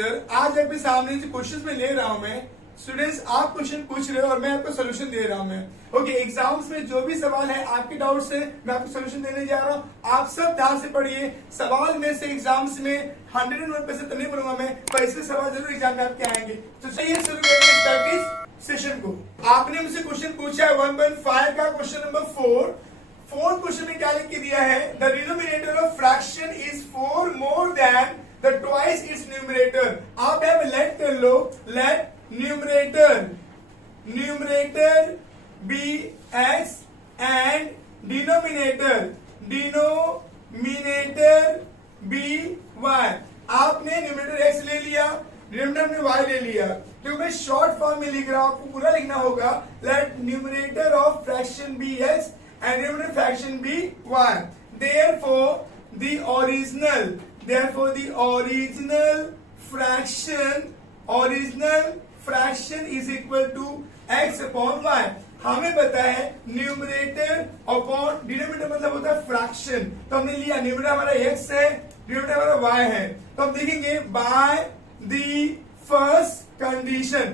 Answer आज आपके सामने जो क्वेश्चन में ले रहा हूं मैं स्टूडेंट्स, आप क्वेश्चन पूछ रहे हो और मैं आपको सोल्यूशन दे रहा हूं मैं। ओके, एग्जाम्स में जो भी सवाल है आपके डाउट से मैं आपको सोल्यूशन देने जा रहा हूं। आप सब ध्यान से पढ़िए। सवाल में से एग्जाम्स में 101% तो नहीं बोलूंगा मैं, पर इसके सवाल जरूर एग्जाम में आपके आएंगे। तो चलिए शुरू करेंगे इस सेशन को। आपने मुझसे क्वेश्चन पूछा है 1.5 का क्वेश्चन नंबर 4। फोर्थ क्वेश्चन में क्या लिख के दिया है, the denominator of fraction is 4 more than the twice its numerator. आप यहाँ पे लेट कर लो, let numerator be x and denominator be y. आपने न्यूमरेटर एक्स ले लिया, डिनोमिनेटर में वाई ले लिया, क्योंकि मैं शॉर्ट फॉर्म में लिख रहा हूं, आपको पूरा लिखना होगा। Let numerator of fraction be X and denominator fraction be 1. Therefore the original fraction is equal to x upon y. हमें पता है न्यूमरेटर अपॉन डिनोमिनेटर मतलब होता है फ्रैक्शन। तो हमने लिया न्यूमरेटर हमारा x है, डिनोमिनेटर हमारा y है। तो हम देखेंगे बाय द फर्स्ट कंडीशन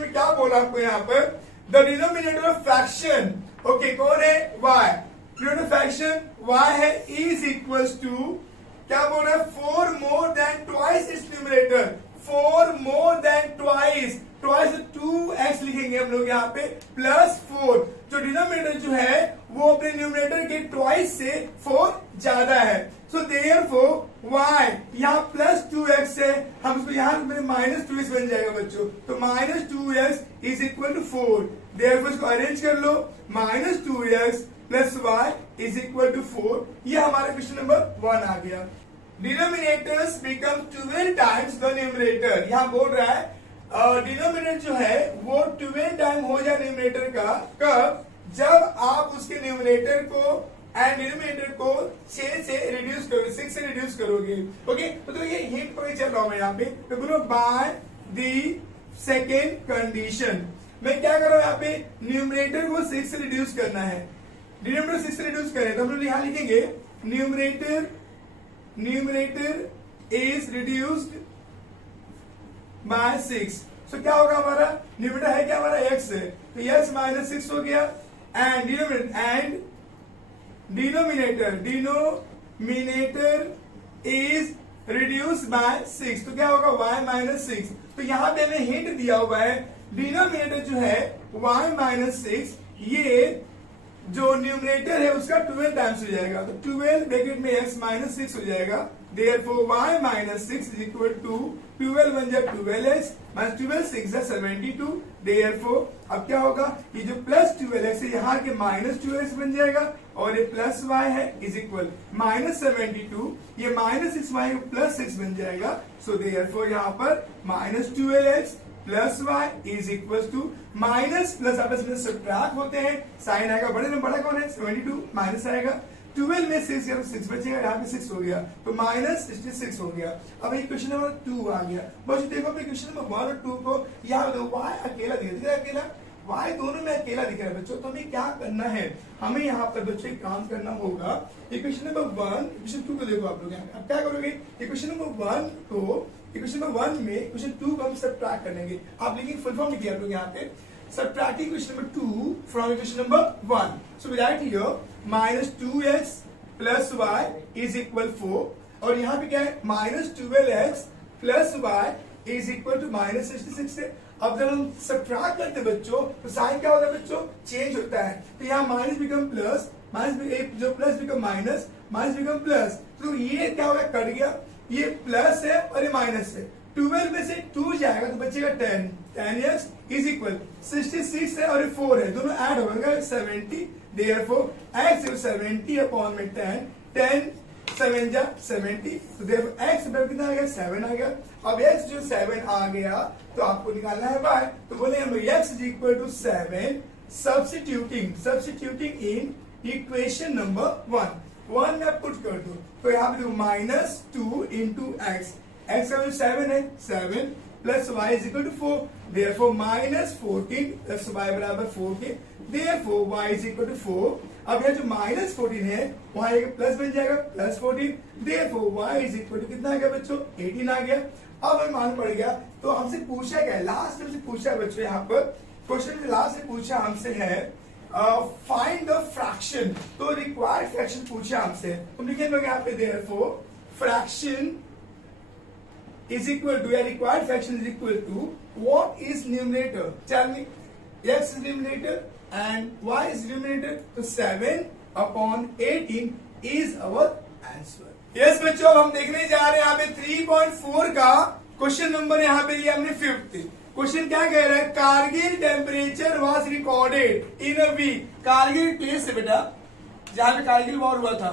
में क्या बोला आपको यहाँ पर, the denominator of fraction okay कौन है, y। डिनोमिनेटर फ्रैक्शन y है, इज इक्वल्स टू क्या बोल रहा है, 4 more then twice its numerator. 4 more then twice 2x लिखेंगे हम लोग यहाँ पे प्लस 4। जो डिनोमिनेटर जो है वो अपने न्यूमरेटर के ट्वाइस से 4 ज्यादा है। सो देयरफॉर y यहाँ प्लस 2x है, हम उसको यहाँ माइनस 2x बन जाएगा बच्चों। तो minus 2x is equal to 4। Therefore इसको अरेंज कर लो, minus 2x plus y is equal to 4। ये हमारा क्वेश्चन नंबर 1 आ गया। Denominators become 12 times the numerator. यहाँ बोल रहा है डिनोमिनेटर जो है वो 12 टाइम हो जाए न्यूमरेटर का, कब, जब आप उसके न्यूमरेटर को एंड डिनोमिनेटर को 6 से रिड्यूस करोगे, 6 से रिड्यूस करोगे। ओके, तो ये हिंट पर चल रहा हूं मैं यहाँ पे। तो बोलो बाय द सेकेंड कंडीशन। मैं क्या कर रहा हूं यहाँ पे, न्यूमरेटर को 6 से रिड्यूस करना है, डिनोमिनेटर 6 से रिड्यूस करें तो हम लोग यहाँ लिखेंगे न्यूमरेटर इज रिड्यूस्ड बाय 6। सो क्या होगा हमारा, न्यूमरेटर है क्या हमारा x है, तो x माइनस 6 हो गया। And denominator is reduce by 6, तो क्या होगा y माइनस 6। तो यहाँ पे हमें हिंट दिया हुआ है, डिनोमिनेटर जो है y माइनस 6, ये जो न्यूमरेटर है उसका 12 टाइम्स हो जाएगा। तो 12 ब्रैकेट में x माइनस 6 हो जाएगा। Therefore y minus 6 is equal to 12 बन जाए 12x माइनस 12 6 है 72। देयरफॉर अब क्या होगा, ये जो प्लस 12x है यहाँ के माइनस 12x बन जाएगा, और ये प्लस y है इज इक्वल माइनस 72, ये माइनस 6y प्लस 6 बन जाएगा। सो देयरफॉर यहाँ पर minus 12x plus y is equal to minus plus आपस में सब्ट्रैक्ट होते हैं, साइन आएगा, बड़े में बड़ा कौन है 72, माइनस आएगा 12 में 6 बचेगा, यहाँ पे 6 हो गया, तो माइनस 66 हो गया। अब ये क्वेश्चन नंबर 2 आ गया। बस देखो क्वेश्चन नंबर 1 और 2 को यहाँ y अकेला दिख रहा है, अकेला y दोनों में अकेला दिख रहा है बच्चों। तो हमें क्या करना है, हमें यहाँ पर बच्चों काम करना होगा। क्वेश्चन नंबर 1 क्वेश्चन 2 को देखो आप लोग, अब क्या करोगे, क्वेश्चन नंबर 1 को क्वेश्चन नंबर 1 में क्वेश्चन 2 को हम सब्ट्रैक्ट करेंगे। आप लिखेंगे फुल फॉर्म लिखिए आप लोग यहाँ पे, subtracting question number 2 from question number 1. So we write here minus 2x plus y is equal 4, और यहाँ पे क्या है minus 12x plus y is equal to minus 66 है। अब जब हम सब्ट्रैक्ट करते बच्चों तो साइन क्या होता है बच्चों, चेंज होता है। तो यहाँ माइनस बिकम प्लस, माइनस जो plus become minus, minus become plus. तो ये क्या होगा, कट गया, ये प्लस है और ये माइनस है। 12 में से 2 जाएगा तो बचेगा 10x इज इक्वल 66 है और 4 है, दोनों ऐड हो गए 70। देयरफॉर x इज 70 अपॉन में 10 7 जा 70, तो देयरफॉर x कितना आ गया 7 आ गया। अब x जो 7 आ गया तो आपको निकालना है y, तो बोले हम x is equal to 7 substituting in equation number 1 में पुट कर दो, तो यहाँ पे माइनस 2 इंटू एक्स, एक्स का 7 है 7 plus Y is equal to 4, therefore minus 14 plus Y बराबर 14, therefore Y is equal to 4। अब यहाँ जो माइनस 14 है वहां एक प्लस बन जाएगा plus 14, therefore Y is equal to कितना आ गया बच्चों 18 आ गया। अब हमें मालूम पड़ गया। तो हमसे पूछा क्या है, लास्ट में से पूछा बच्चों, यहाँ पर क्वेश्चन लास्ट में पूछा हमसे है फाइंड द फ्रैक्शन। तो रिक्वायर्ड फ्रैक्शन पूछा हमसे, तो लिखेंगे यहाँ पे therefore fraction is equal to, a required fraction is equal to, what is numerator? Tell me. X is numerator and y is numerator. So 7 upon 18 is our answer. Yes बच्चों, अब हम देखने जा रहे हैं यहाँ पे 3.4 का क्वेश्चन नंबर यहाँ पे लिया हमने 5th। क्वेश्चन क्या कह रहा है, Kargil temperature was recorded in a week. Kargil place है बेटा जहाँ पे कारगिल वॉर हुआ था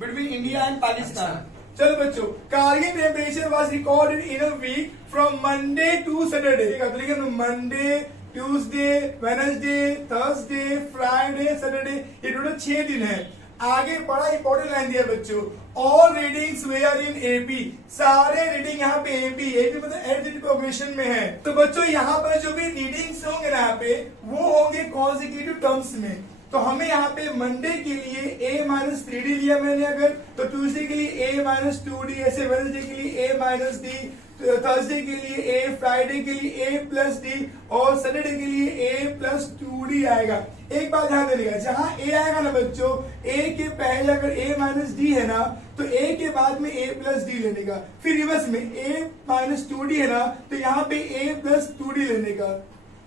बिटवीन इंडिया एंड पाकिस्तान। चलो बच्चों, Kargil temperature was recorded in a week from Monday to Saturday. Monday, Tuesday, Wednesday, Thursday, Friday, Saturday, ये टोटल 6 दिन है। आगे बड़ा इंपॉर्टेंट लाइन दिया बच्चों, all readings were in AP. सारे रीडिंग यहाँ पे एपी मतलब एवरेज प्रोग्रेशन में है। तो बच्चों यहाँ पर जो भी रीडिंग्स होंगे ना यहाँ पे वो होंगे कॉन्सेक्यूटिव टर्म्स में। तो हमें यहाँ पे मंडे के लिए a-3d लिया मैंने अगर, तो ट्यूसडे के लिए a-2d, ऐसे वेडनेसडे के लिए a-d, थर्सडे के लिए a, फ्राइडे के लिए a+d और सैटरडे के लिए a+2d आएगा। एक बात ध्यान देगा, जहां a आएगा ना बच्चों, a के पहले अगर a-d है ना तो a के बाद में a+d लेने का, फिर रिवर्स में a-2d है ना तो यहाँ पे a+2d लेने का।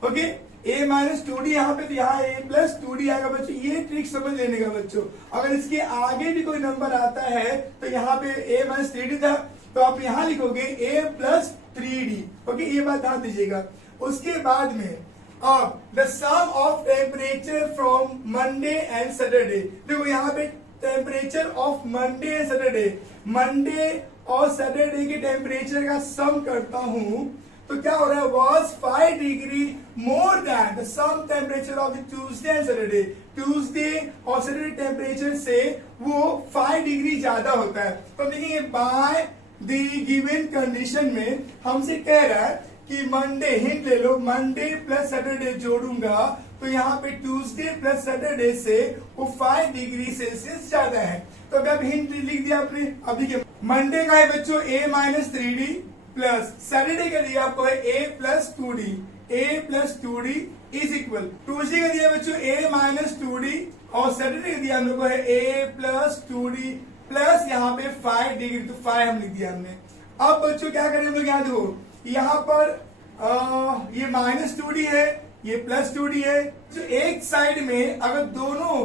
ओके, a-2d यहाँ पे, तो यहाँ a+2d आएगा बच्चों। ये ट्रिक समझ लेने का बच्चों। अगर इसके आगे भी कोई नंबर आता है तो यहाँ पे a-3d था तो आप यहाँ लिखोगे a+3d। ओके, ये बात ध्यान दीजिएगा। उसके बाद में अब the sum of temperature from Monday and Saturday. देखो यहाँ पे temperature of Monday and Saturday, Monday और सैटरडे के टेम्परेचर का सम करता हूं तो क्या हो रहा है, was 5 degree more than the sum temperature of the Tuesday and Saturday. Tuesday और सैटरडे टेम्परेचर से वो 5 डिग्री ज्यादा होता है। तो देखिए बाय द गिवन कंडीशन में हमसे कह रहा है कि मंडे, हिंट ले लो, मंडे प्लस सैटरडे जोड़ूंगा तो यहाँ पे ट्यूसडे प्लस सैटरडे से वो 5 डिग्री सेल्सियस ज्यादा है। तो अब हिंट लिख दिया आपने। अब देखिए मंडे का है बच्चों a-3d प्लस सैटरडे का दिया आपको है a+2d, a+2d is equal, Tuesday का दिया बच्चों a-2d और सैटरडे का दिया हम लोग को है a+2d प्लस यहाँ पे 5 डिग्री, तो 5 हम लिख दिया हमने। अब बच्चों क्या करें हम लोग, यहाँ देखो यहाँ पर ये -2d है, ये +2d है। तो एक साइड में अगर दोनों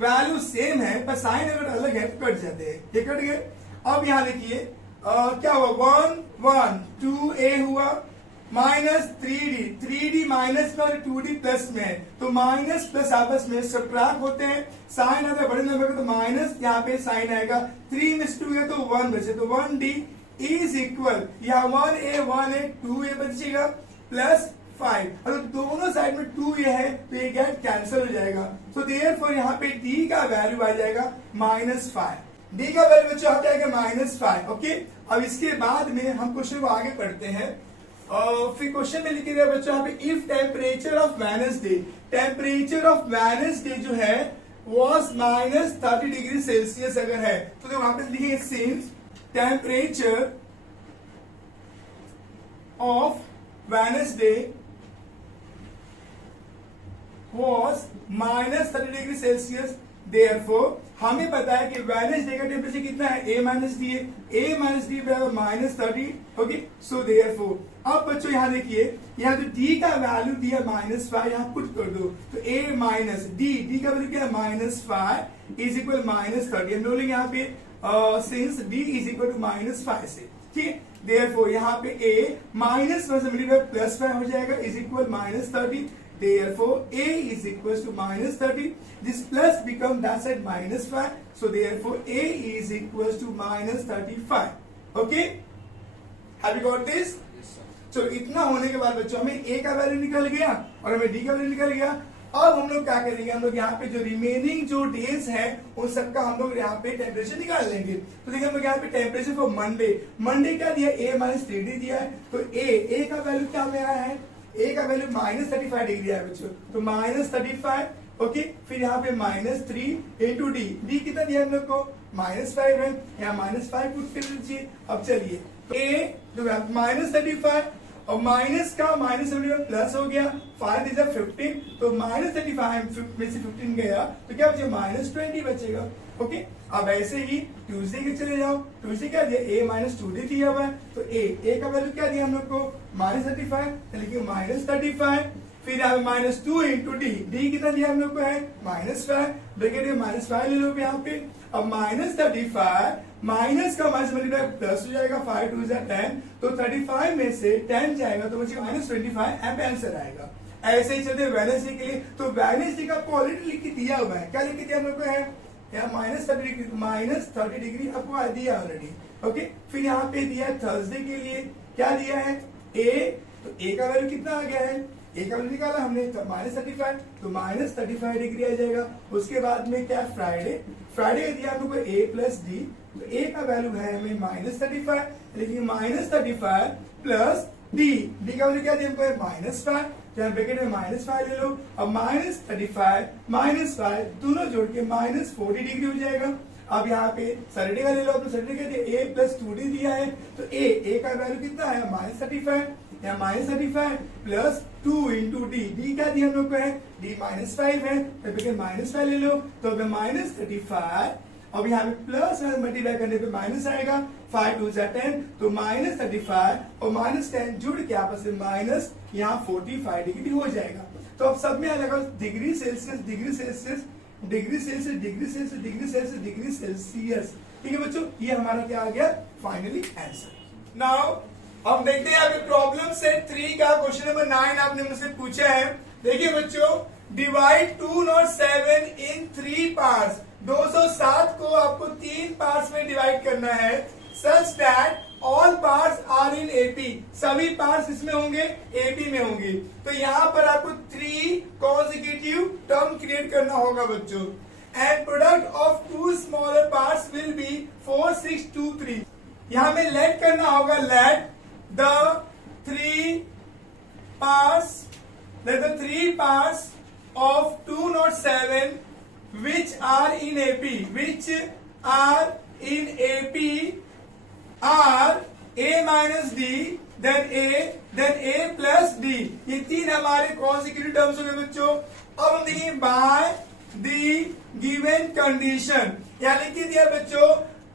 वैल्यू सेम है पर साइन अगर अलग है तो कट जाते हैं, ये कट गए। अब यहाँ देखिए क्या हुआ, 1 2a हुआ, -3d, 3d माइनस में और 2d प्लस में है तो माइनस प्लस आपस में सब्ट्रैक्ट होते हैं। साइन अगर बड़े नंबर का तो माइनस, यहाँ पे साइन आएगा, 3 में 2 है तो 1 बचे, तो 1d इज इक्वल, यहाँ 1a 2a बचेगा प्लस 5। अगर दोनों साइड में 2a है तो ये गैप कैंसिल हो जाएगा। तो देयरफॉर यहाँ पे d का वैल्यू आ जाएगा -5। d का वैल्यू बच्चों आ जाएगा -5। ओके, अब इसके बाद में हम क्वेश्चन को आगे पढ़ते हैं। फिर क्वेश्चन में लिखे गए बच्चों यहाँ पे, if temperature of Wednesday, temperature of Wednesday जो है वॉज -30 डिग्री सेल्सियस अगर है तो वहां पे लिखेंगे since temperature of Wednesday was -30 degree Celsius, therefore हमें पता है कि वेडनेसडे का टेम्परेचर कितना है, a-d है, a-d बराबर -30। ओके, सो देयरफॉर अब बच्चों यहाँ देखिए, यहाँ तो d का वैल्यू दिया -5, यहाँ पुट कर दो तो a-d का वैल्यू क्या है -5 इज इक्वल -30। हम बोलेंगे यहाँ पे since d is equal to -5 से, ठीक है। देयरफॉर यहाँ पे a -5 से मल्टीप्लाई +5 हो जाएगा is equal -30। Therefore, a is equals to -30. This plus become that side -5. So therefore, a is equals to -35. Okay? Have you got this? Yes, sir. So इतना होने के बाद बच्चों हमें a का वैल्यू निकल गया और हमें d का वैल्यू निकल गया। अब हम लोग क्या करेंगे, हम लोग यहाँ पे जो रिमेनिंग जो डेज है उन सबका हम लोग यहाँ पे टेम्परेचर निकाल लेंगे। तो देखिए हम लोग यहाँ पे टेम्परेचर फॉर मंडे क्या दिया, a-3d दिया है तो a का वैल्यू क्या में आया है, a का वैल्यू -35 डिग्री है बच्चों, तो -35 ओके, फिर यहाँ पे -3 इंटू डी, डी कितना दिया हम लोग को -5 है, यहाँ -5 पुट कर दीजिए। अब चलिए ए जो -35 और माइनस का -75 प्लस हो गया, 5 इज 15, तो -35 में से 15 गया तो क्या बचेगा -20 बचेगा। ओके, अब ऐसे ही ट्यूसडे के चले जाओ, ट्यूसडे क्या दिया a-2d दिया हुआ है, तो a का वैल्यू क्या दिया हम लोग को -35, लिखिए -35, फिर यहाँ पे -2 इंटू डी, डी कितना दिया हम लोग को है -5, ब्रैकेट में -5 ले लो यहाँ पे। अब -35 माइनस का -25 प्लस हो जाएगा, 5 2 10, तो 35 में से 10 जाएगा तो बचेगा -25, एम आंसर आएगा। ऐसे ही चलते वेडनेसडे के लिए, तो वेडनेसडे का आपको ऑलरेडी लिख के दिया हुआ है, क्या लिख के दिया हम लोग को है यहाँ -30 डिग्री आपको दिया ऑलरेडी। ओके, फिर यहाँ पे दिया थर्सडे के लिए, क्या दिया है ए, तो ए का वैल्यू कितना आ गया है, ए का वैल्यू निकाला हमने -35, तो -35 डिग्री आ जाएगा। उसके बाद में क्या फ्राइडे, फ्राइडे दिया हम लोग को a प्लस डी, तो a का वैल्यू है हमें -35, लेकिन -35 प्लस डी, डी का वैल्यू क्या दिया हमको -5, यहाँ ब्रैकेट में -5 ले लो। अब -35 -5 दोनों जोड़ के -40 डिग्री हो जाएगा। अब यहाँ पे सैटरडे का ले लो, तो सैटरडे का दिया a प्लस 2d दिया है, तो a का वैल्यू कितना है -35, यहाँ -35 प्लस 2 इंटू डी, डी क्या दिया हम लोग को है d -5 है, तो -5 ले लो, तो अब -35, अब यहाँ पे प्लस मल्टीप्लाई करने पे माइनस आएगा, 5 2 10, तो -35 और -10 जुड़ के आपस में माइनस यहाँ 45 डिग्री हो जाएगा। तो अब सब में आ जाएगा degree Celsius, degree Celsius, degree Celsius, degree Celsius, degree Celsius, degree Celsius. ठीक है बच्चों, ये हमारा क्या आ गया फाइनली आंसर। नाउ अब देखते हैं यहाँ पे प्रॉब्लम सेट 3 का क्वेश्चन नंबर 9 आपने मुझसे पूछा है। देखिए बच्चों, डिवाइड 207 इन 3 पार्ट्स, 207 को आपको 3 पार्ट्स में डिवाइड करना है, such that all parts are in AP, सभी पार्ट्स इसमें होंगे एपी में होंगे। तो यहाँ पर आपको 3 कॉन्सेक्यूटिव टर्म क्रिएट करना होगा बच्चों, and product of 2 smaller parts will be 4 6 2 3। यहाँ में लेट करना होगा, let the 3 parts of 207 which are in AP are A minus D, then A plus D। ये 3 हमारे कॉन्सेक्यूटिव टर्म्स हो गए बच्चों। अब हम देखिए बाय द गिवन कंडीशन, यहाँ लिख दिया बच्चों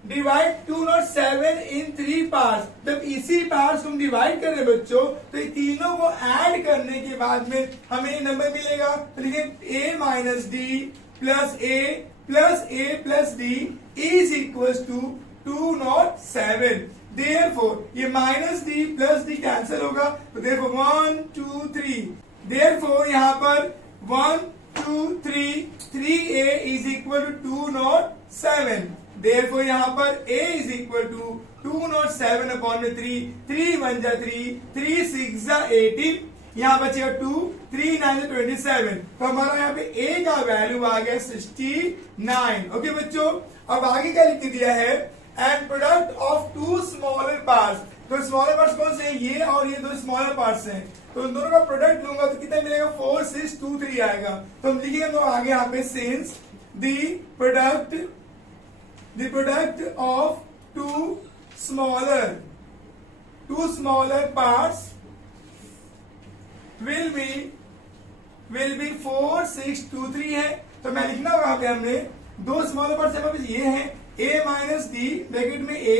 डिवाइड 207 इन 3 पार्ट्स। जब इसी पार्ट्स को हम डिवाइड कर रहे हैं बच्चों, तो ये तीनों को ऐड करने के बाद में हमें ये नंबर मिलेगा, तो लिखिए a minus D plus a plus D is equal to 207। Therefore ये minus D plus D cancel होगा, तो देयरफॉर 1 2 3, देयरफॉर यहाँ पर 1 2 3 3a is equal to 207। Therefore यहाँ पर a is equal to 207 upon 3, 3 1 जा 3, 3 6 जा 18, यहाँ बचेगा 2, 3 9 जा 27। तो हमारा यहाँ पे a का वैल्यू आ गया 69। ओके बच्चों, अब आगे क्या लिख दिया है, and product of 2 smaller parts. तो स्मॉलर पार्ट्स कौन से हैं, ये और ये 2 स्मॉलर पार्ट्स हैं, तो उन दोनों का प्रोडक्ट लूंगा तो कितना मिलेगा 4 6 2 3 आएगा। तो हम लिखेंगे तो आगे यहाँ पे since the product of 2 smaller parts will be 4 6 2 3 है। तो मैं लिखना होगा यहाँ पे हमने 2 स्मॉलर पार्ट्स हमारे पास ये हैं, a माइनस डी ब्रैकेट में a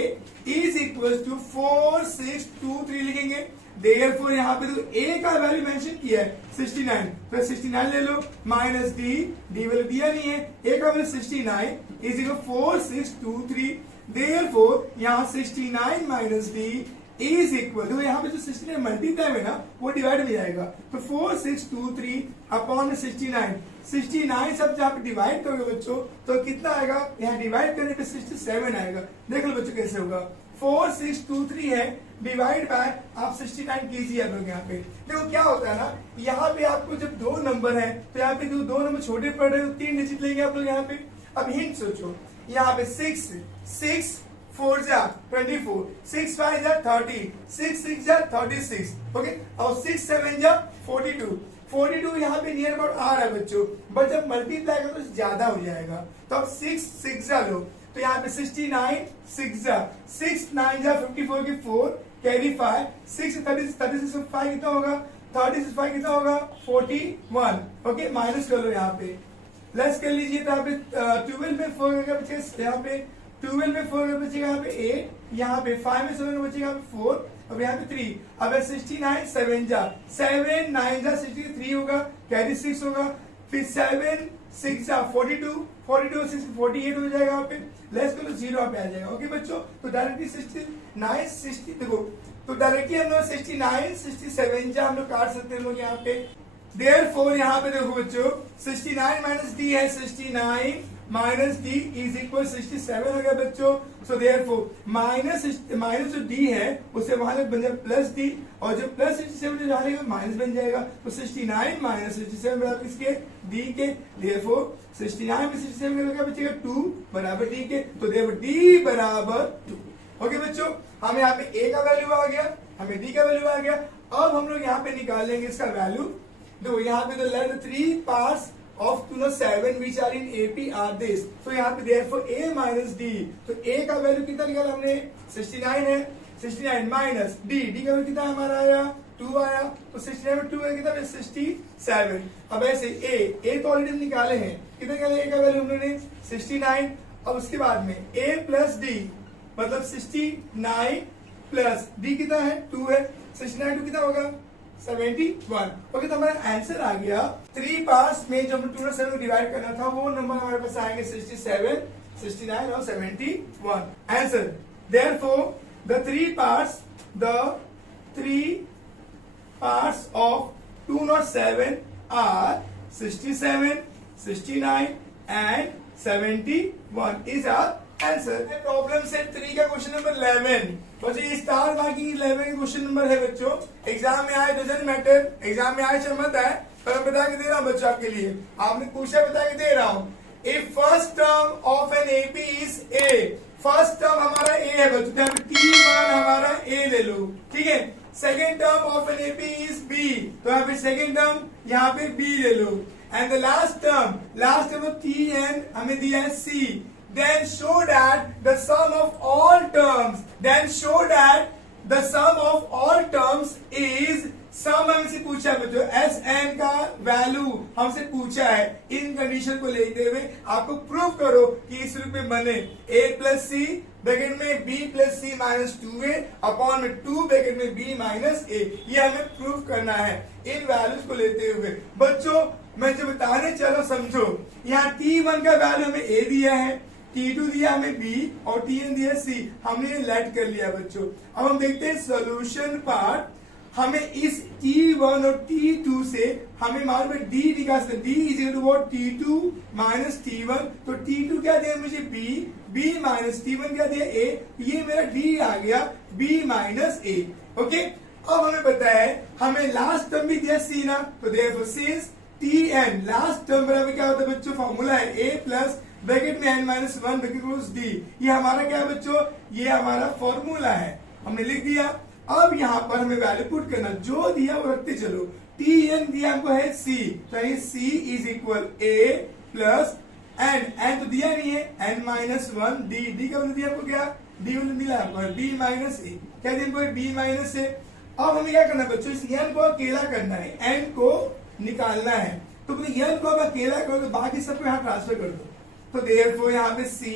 इज इक्वल टू 4 6 2 3 लिखेंगे। देयरफॉर यहाँ पे तो a का वैल्यू मेंशन किया है 69, तो 69 ले लो माइनस डी वैल्यू दिया नहीं है, a का वैल्यू 69 इज इक्वल 4 6 2 3। देयरफॉर यहाँ 69 minus D is equal to, यहाँ पे जो 69 मल्टीप्लाई है ना वो डिवाइड में जाएगा, तो 4 6 2 3 अपॉन 69 सब जहाँ पे डिवाइड करोगे बच्चों तो कितना आएगा, यहाँ डिवाइड करने पे 67 आएगा। देख लो बच्चों कैसे होगा, 4 6 2 3 है डिवाइड बाय आप 69 कीजिए आप लोग। यहाँ पे देखो क्या होता है ना, यहाँ पे आपको जब 2 नंबर है तो यहाँ पे जो 2 नंबर छोटे पड़ रहे हैं 3 डिजिट लेंगे आप लोग यहाँ पे। अब हिंट सोचो, यहाँ पे 6 4 जा 24, 6 5 जा 30, 6 6 जा 36, ओके, और 6 7 जा 42, 42 यहाँ पे नियर अबाउट आ रहा है बच्चों, बट जब मल्टीप्लाई करो तो ज्यादा हो जाएगा। तो अब 6 6 लो, तो यहाँ पे 69 6 6 9 54 की 4 कैरी 5 6 36 5 कितना होगा, 36 5 कितना होगा 41। ओके, माइनस कर लो, यहाँ पे प्लस कर लीजिए। तो यहाँ पे 12 में 4 का बचेगा, यहाँ पे 12 में 4 का बचेगा, यहाँ पे 8, यहाँ पे 5 में 7 का बचेगा, यहाँ पे 4, अब यहाँ पे 3। अब 69 7 9 63 होगा, कैरी 6 होगा, फिर 7 6 42 42 6 48 हो जाएगा, यहाँ पे लेस कर लो, 0 यहाँ पे आ जाएगा। ओके बच्चों, तो डायरेक्टली 69 60 देखो, तो डायरेक्टली हम लोग 69 67 हम लोग काट सकते हैं लोग यहाँ पे। Therefore यहाँ पे देखो बच्चों 69 माइनस डी है, 69 माइनस डी इज इक्वल 67 हो गया बच्चों। सो देयरफॉर माइनस जो डी है उसे वहां लग बन जाएगा प्लस डी, और जो प्लस 67 जो जाएगा माइनस बन जाएगा। तो 69 माइनस 67 बराबर किसके, डी के। देयरफॉर 69 में 67 का बचेगा 2 बराबर डी के, तो देयरफॉर डी बराबर 2। ओके बच्चों, हमें यहाँ पे ए का वैल्यू आ गया, हमें डी का वैल्यू आ गया। अब हम लोग यहाँ पे निकाल लेंगे इसका वैल्यू। देखो यहाँ पे तो late 3 parts of 7 which are in AP are this, so यहाँ पे therefore A minus D, तो A का वैल्यू कितना निकाला हमने, 69 है, 69 माइनस D, D का वैल्यू कितना हमारा आया 2 आया, तो 69 में 2 है कितना 67। अब ऐसे A तो ऑलरेडी निकाले हैं, कितना निकाले A का वैल्यू हमने 69। अब उसके बाद में A प्लस D मतलब 69 प्लस D कितना है 2 है, 69 2 कितना होगा 71। ओके, तो हमारा आंसर आ गया 3 पार्ट्स में जो हमें 2 7 को डिवाइड करना था वो नंबर हमारे पास आएंगे 67 69 और 71 answer. Therefore the 3 parts of 207 are 67 69 and 71 is our answer. Problem set 3 का क्वेश्चन नंबर 11 बच्चों, ये स्टार मार्किंग 11 का क्वेश्चन नंबर है बच्चों। एग्जाम में आए डजंट मैटर, एग्जाम में आए चमत है, पर मैं बता के दे रहा हूँ बच्चों आपके लिए, आपने पूछा बता के दे रहा हूँ। If first term of an AP is a, first term हमारा ए है बच्चों, यहाँ पे T1 हमारा ए ले लो, ठीक है। Second term of an AP is B, तो यहाँ पे सेकेंड टर्म यहाँ पे बी ले लो, and the last term Tn हमें दिया है सी। Then show that the sum of all terms, is सम हमसे पूछा है बच्चों, एस एन का वैल्यू हमसे पूछा है। इन कंडीशन को लेते हुए आपको प्रूव करो कि इस रूप में बने a प्लस सी ब्रैकेट में b प्लस सी माइनस 2a अपॉन में 2 ब्रैकेट में b माइनस a, ये हमें प्रूव करना है इन वैल्यूज को लेते हुए। बच्चों मैं जो बताने चला समझो, यहाँ T1 का वैल्यू हमें a दिया है, T2 दिया हमें B और Tn दिया C, हमने ये लेट कर लिया बच्चों। अब हम देखते हैं सॉल्यूशन पार्ट। हमें इस T1 और T2 से हमें मालूम है D निकाल सकते, D is equal to what T2 माइनस T1, तो T2 क्या दिया मुझे B माइनस T1 क्या दिया A, ये मेरा D आ गया B माइनस A। ओके, अब हमें पता है हमें लास्ट टर्म भी दिया C ना, तो therefore since Tn last term बराबर क्या होता है बच्चों, फॉर्मूला है A प्लस ब्रैकेट में n minus 1 bracket close D, ये हमारा क्या है बच्चों, ये हमारा फॉर्मूला है, हमने लिख दिया। अब यहाँ पर हमें वैल्यू पुट करना, जो दिया वो रखते चलो। Tn दिया हमको है C, तो ये C is equal A plus n तो दिया नहीं है n माइनस 1 D का वैल्यू दिया आपको क्या, D वैल्यू मिला आपको B माइनस A, क्या दिया हमको B माइनस A। अब हमें क्या करना बच्चों, इस n को अकेला करना है, n को निकालना है, तो n को अब अकेला करो तो बाकी सबको यहाँ ट्रांसफर कर दो। तो देयरफॉर यहाँ पे C,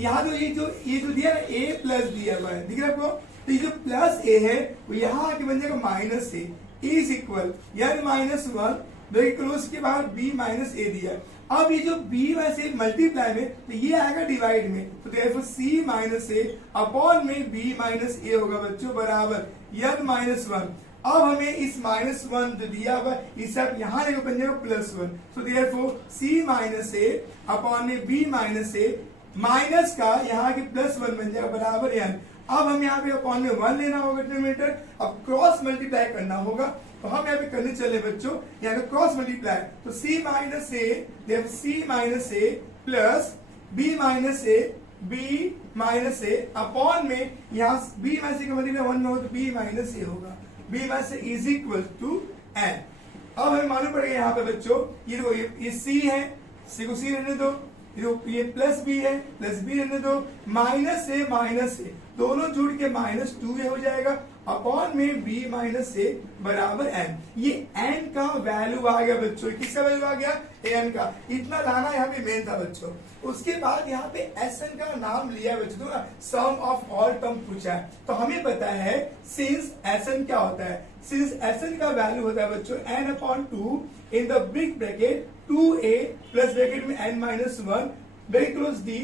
यहाँ तो ये जो दिया ना A प्लस दिया हुआ है, दिख रहा है आपको, तो ये जो प्लस A है वो यहाँ आके बन जाएगा minus A is equal n minus 1 bracket close के बाहर B माइनस A दिया। अब ये जो B माइनस A मल्टीप्लाई में, तो ये आएगा डिवाइड में, तो therefore C minus A upon में B माइनस A होगा बच्चों बराबर n माइनस 1। अब हमें इस माइनस 1 जो दिया हुआ इसे आप यहाँ लेकर बन जाएगा प्लस 1, तो therefore C minus A upon में B माइनस A, माइनस का यहाँ के प्लस 1 बन जाएगा बराबर n। अब हम यहाँ पे अपॉन में 1 लेना होगा डिनोमिनेटर, अब क्रॉस मल्टीप्लाई करना होगा, तो हम यहाँ पे करने चले बच्चों, यहाँ पे क्रॉस मल्टीप्लाई, तो C minus A therefore C minus A plus B minus A B minus A upon में यहाँ B माइनस A का मल्टीप्लाई 1 में हो तो B माइनस A होगा, B minus A is equal to n। अब हमें मालूम पड़ेगा यहाँ पे बच्चों, ये देखो ये सी है, सी को सी रहने दो, ये प्लस बी है, प्लस बी रहने दो, माइनस ए दोनों जुड़ के -2a हो जाएगा, अपॉन में b माइनस ए बराबर n। ये n का वैल्यू आ गया बच्चों, किसका वैल्यू आ गया, n का। इतना लाना यहाँ पे मेन था बच्चों। उसके बाद यहाँ पे Sn का नाम लिया बच्चों, ना सम ऑफ ऑल टर्म पूछा है, तो हमें पता है सिंस Sn क्या होता है, सिंस Sn का वैल्यू होता है बच्चों n/2 in the big bracket 2a plus bracket में n-1 bracket close d।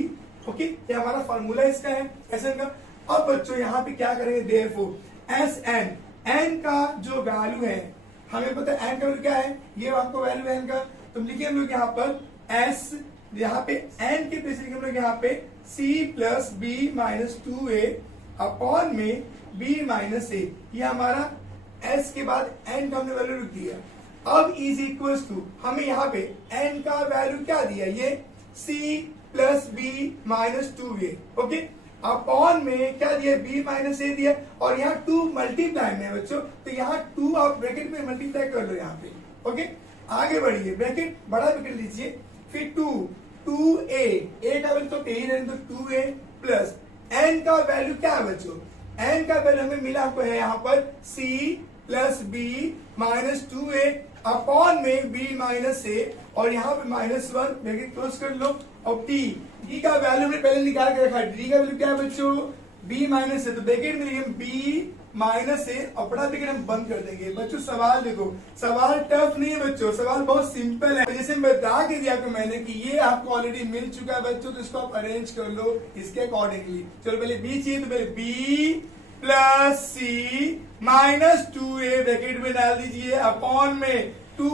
Okay, ये हमारा फॉर्मूला इसका है Sn का। अब बच्चों यहाँ पे क्या करेंगे, देयरफॉर Sn, n का जो वैल्यू है, हमें पता है n का वैल्यू क्या है, ये आपको वैल्यू है n का, तो लिखिए हम लोग यहाँ पर s, यहाँ पे n के प्लेस हम लोग यहाँ पे c plus b minus 2a upon में b माइनस a, ये हमारा s के बाद n का हमने वैल्यू लिख दिया। अब इज इक्वल्स टू, हमें यहाँ पे n का वैल्यू क्या दिया, ये c plus b minus 2a, okay, upon में क्या दिया, b माइनस ए दिया, और यहाँ 2 मल्टीप्लाई में बच्चों, तो यहाँ 2 आप ब्रैकेट में मल्टीप्लाई कर लो यहाँ पे। ओके, आगे बढ़िए, ब्रैकेट बड़ा ब्रैकेट लीजिए, फिर 2a, a का वैल्यू तो a ही रहने दो, 2a प्लस n का वैल्यू क्या है बच्चों, n का वैल्यू हमें मिला आपको है यहाँ पर c plus b minus 2a upon में b माइनस ए, और यहाँ पे -1 ब्रैकेट क्लोज कर लो, और d का वैल्यू हमने पहले निकाल के रखा है, d का वैल्यू क्या है बच्चों, b माइनस ए, तो ब्रैकेट में लिखेंगे b माइनस ए, और बड़ा ब्रैकेट हम बंद कर देंगे। बच्चों सवाल देखो, सवाल टफ नहीं है बच्चों, सवाल बहुत सिंपल है, जैसे बता के दिया आपको मैंने कि ये आपको ऑलरेडी मिल चुका है बच्चों, तो इसको आप अरेंज कर लो इसके अकॉर्डिंगली। चलो पहले b चाहिए, तो पहले b प्लस सी माइनस 2a ब्रैकेट में डाल दीजिए, अपॉन में 2,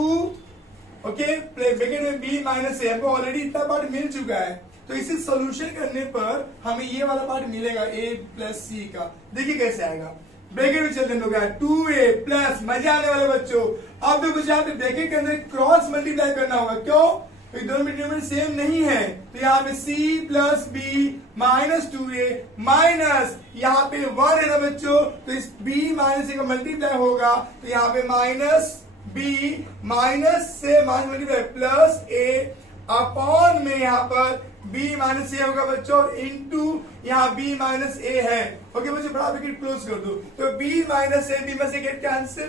ओके, ब्रैकेट में b माइनस ए, हमको ऑलरेडी इतना पार्ट मिल चुका है, तो इसे सॉल्यूशन करने पर हमें ये वाला पार्ट मिलेगा a प्लस सी का। देखिए कैसे आएगा, ब्रैकेट में चलते लोग 2a प्लस, मजा आने वाले बच्चों। अब देखो यहाँ पे ब्रैकेट के अंदर क्रॉस मल्टीप्लाई करना होगा, क्यों, तो दोनों में सेम नहीं है, तो यहाँ पे c plus b minus 2a minus यहाँ पे 1 है ना बच्चों, तो इस b माइनस ए का मल्टीप्लाई होगा, तो यहाँ पे माइनस b माइनस से minus multiply plus a upon में यहाँ पर b माइनस ए होगा बच्चों, और इनटू यहाँ b माइनस ए है। ओके बच्चों, बड़ा ब्रैकेट क्लोज कर दो, तो b माइनस ए, b में से गेट कैंसिल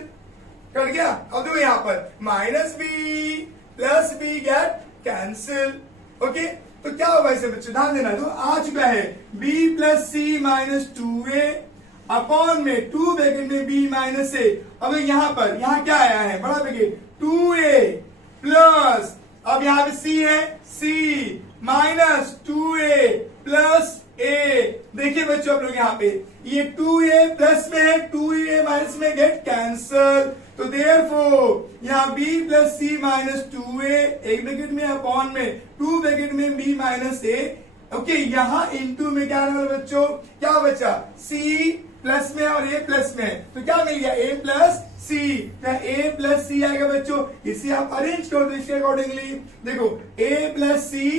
कर गया। अब देखो यहाँ पर minus b plus b get cancel. Okay, तो क्या होगा इसे बच्चों, ध्यान देना, तो आ चुका है b प्लस सी माइनस 2a अपॉन में 2 ब्रैकेट में b माइनस ए। अब यहाँ पर यहाँ क्या आया है, बड़ा ब्रैकेट 2a प्लस, अब यहाँ पे c है, c minus 2a plus a। देखिए बच्चों आप लोग यहाँ पे ये 2a प्लस में है, 2a माइनस में गेट कैंसल, तो देयरफॉर यहाँ b प्लस सी माइनस 2a एक ब्रैकेट में अपॉन में 2 ब्रैकेट में b माइनस a। ओके, यहाँ इनटू में क्या आने वाला बच्चों, क्या बचा, c प्लस में और a प्लस में, तो क्या मिल गया, a प्लस c, क्या a प्लस c आएगा बच्चों, इसे आप अरेंज कर दो इसके अकॉर्डिंगली। देखो a प्लस c,